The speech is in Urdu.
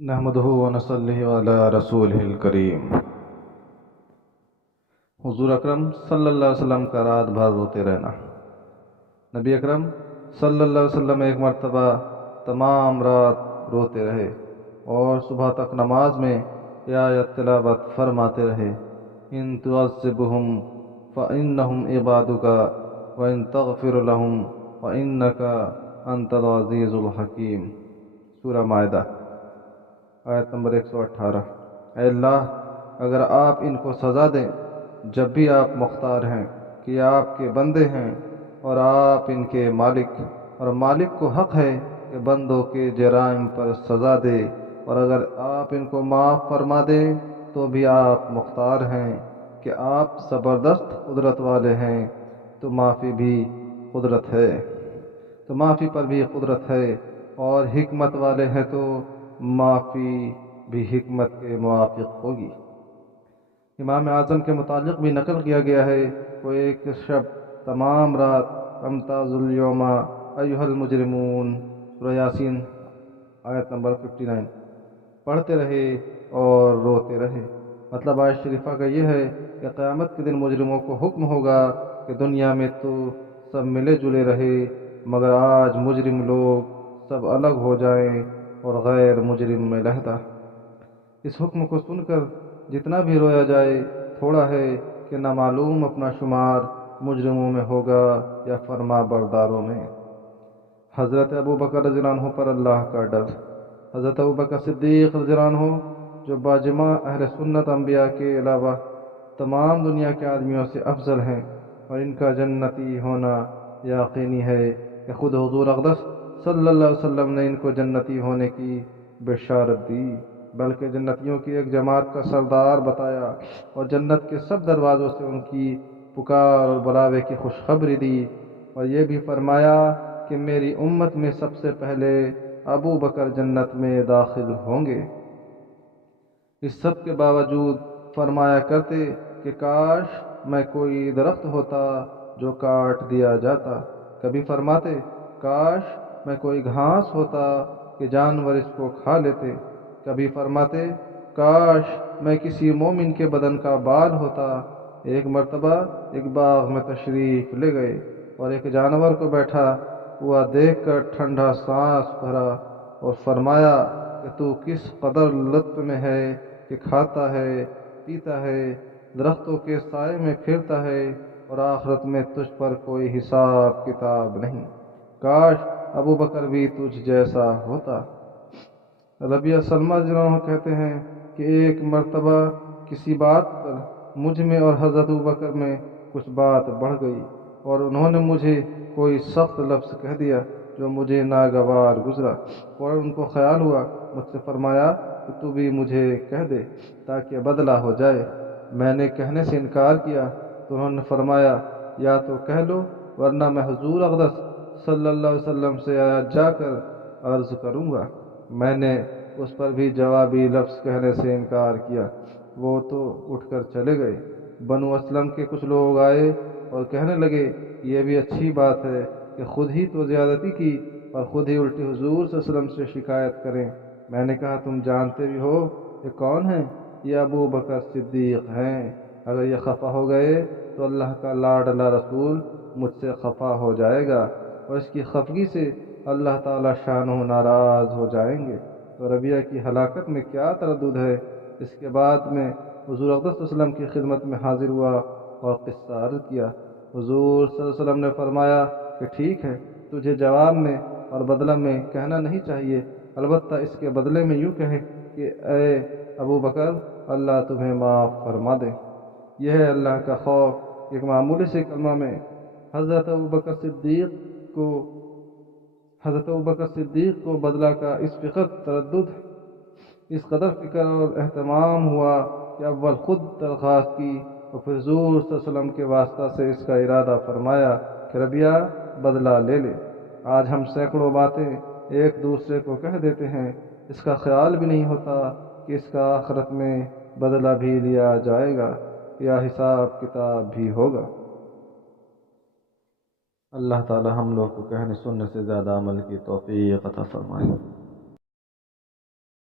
نحمدہ ونصلی علی رسولہ الکریم۔ حضور اکرم صلی اللہ علیہ وسلم کا رات بھر روتے رہنا۔ نبی اکرم صلی اللہ علیہ وسلم ایک مرتبہ تمام رات روتے رہے اور صبح تک نماز میں یہ آیت تلاوت فرماتے رہے، ان تعذبہم فإنہم عبادک وإن تغفر لہم فإنک انت العزیز الحکیم۔ سورہ مائدہ آیت نمبر 118۔ اے اللہ، اگر آپ ان کو سزا دیں جب بھی آپ مختار ہیں کہ آپ کے بندے ہیں اور آپ ان کے مالک، اور مالک کو حق ہے کہ بندوں کے جرائم پر سزا دے، اور اگر آپ ان کو معاف فرما دیں تو بھی آپ مختار ہیں کہ آپ زبردست قدرت والے ہیں، تو معافی بھی قدرت ہے، تو معافی پر بھی قدرت ہے، اور حکمت والے ہیں تو معافی بھی حکمت کے موافق ہوگی۔ امام اعظم کے متعلق بھی نقل کیا گیا ہے، وہ ایک شب تمام رات امتاز اليوم ایھا المجرمون سورہ یاسین آیت نمبر 59 پڑھتے رہے اور روتے رہے۔ مطلب آیت شریفہ کا یہ ہے کہ قیامت کے دن مجرموں کو حکم ہوگا کہ دنیا میں تو سب ملے جلے رہے، مگر آج مجرم لوگ سب الگ ہو جائیں اور غیر مجرم میں علیحدہ۔ اس حکم کو سن کر جتنا بھی رویا جائے تھوڑا ہے کہ نہ معلوم اپنا شمار مجرموں میں ہوگا یا فرما برداروں میں۔ حضرت ابوبکر رضی اللہ عنہ پر اللہ کا ڈر۔ حضرت ابوبکر صدیق رضی اللہ عنہ جو باجماع اہل سنت انبیاء کے علاوہ تمام دنیا کے آدمیوں سے افضل ہیں، اور ان کا جنتی ہونا یقینی ہے کہ خود حضور اقدس صلی اللہ علیہ وسلم نے ان کو جنتی ہونے کی بشارت دی، بلکہ جنتیوں کی ایک جماعت کا سردار بتایا، اور جنت کے سب دروازوں سے ان کی پکار اور بلاوے کی خوشخبری دی، اور یہ بھی فرمایا کہ میری امت میں سب سے پہلے ابو بکر جنت میں داخل ہوں گے۔ اس سب کے باوجود فرمایا کرتے کہ کاش میں کوئی درخت ہوتا جو کاٹ دیا جاتا، کبھی فرماتے کاش میں کوئی گھاس ہوتا کہ جانور اس کو کھا لیتے، کبھی فرماتے کاش میں کسی مومن کے بدن کا بال ہوتا۔ ایک مرتبہ ایک باغ میں تشریف لے گئے اور ایک جانور کو بیٹھا ہوا دیکھ کر ٹھنڈا سانس بھرا اور فرمایا کہ تو کس قدر لطف میں ہے کہ کھاتا ہے، پیتا ہے، درختوں کے سائے میں پھرتا ہے، اور آخرت میں تجھ پر کوئی حساب کتاب نہیں، کاش ابو بکر بھی تجھ جیسا ہوتا۔ ربیہ سلمہ رضی اللہ عنہ کہتے ہیں کہ ایک مرتبہ کسی بات پر مجھ میں اور حضرت ابوبکر میں کچھ بات بڑھ گئی، اور انہوں نے مجھے کوئی سخت لفظ کہہ دیا جو مجھے ناگوار گزرا۔ فوراً ان کو خیال ہوا، مجھ سے فرمایا کہ تو بھی مجھے کہہ دے تاکہ بدلہ ہو جائے۔ میں نے کہنے سے انکار کیا تو انہوں نے فرمایا یا تو کہہ لو ورنہ میں حضور اقدس صلی اللہ علیہ وسلم سے آیا جا کر عرض کروں گا۔ میں نے اس پر بھی جوابی لفظ کہنے سے انکار کیا، وہ تو اٹھ کر چلے گئے۔ بنو اسلم کے کچھ لوگ آئے اور کہنے لگے یہ بھی اچھی بات ہے کہ خود ہی تو زیادتی کی اور خود ہی الٹی حضور صلی اللہ علیہ وسلم سے شکایت کریں۔ میں نے کہا تم جانتے بھی ہو یہ کون ہیں؟ یہ ابو بکر صدیق ہیں، اگر یہ خفا ہو گئے تو اللہ کا لاڈلا رسول مجھ سے خفا ہو جائے گا، اور اس کی خفگی سے اللہ تعالی شانہ ناراض ہو جائیں گے۔ تو ربیہ کی ہلاکت میں کیا تردد ہے؟ اس کے بعد میں حضور اقدس صلی اللہ علیہ وسلم کی خدمت میں حاضر ہوا اور قصہ عرض کیا۔ حضور صلی اللہ علیہ وسلم نے فرمایا کہ ٹھیک ہے، تجھے جواب میں اور بدلہ میں کہنا نہیں چاہیے، البتہ اس کے بدلے میں یوں کہے کہ اے ابو بکر اللہ تمہیں معاف فرما دے۔ یہ ہے اللہ کا خوف۔ ایک معمولی سے کلمہ میں حضرت ابوبکر صدیق کو بدلہ کا اس قدر فکر اور اہتمام ہوا کہ اول خود درخواست کی اور پھر حضور صلی اللہ علیہ وسلم کے واسطہ سے اس کا ارادہ فرمایا کہ ربیہ بدلہ لے لے۔ آج ہم سینکڑوں باتیں ایک دوسرے کو کہہ دیتے ہیں، اس کا خیال بھی نہیں ہوتا کہ اس کا آخرت میں بدلہ بھی لیا جائے گا یا حساب کتاب بھی ہوگا۔ اللہ تعالی ہم لوگ کو کہنے سننے سے زیادہ عمل کی توفیق عطا فرمائے۔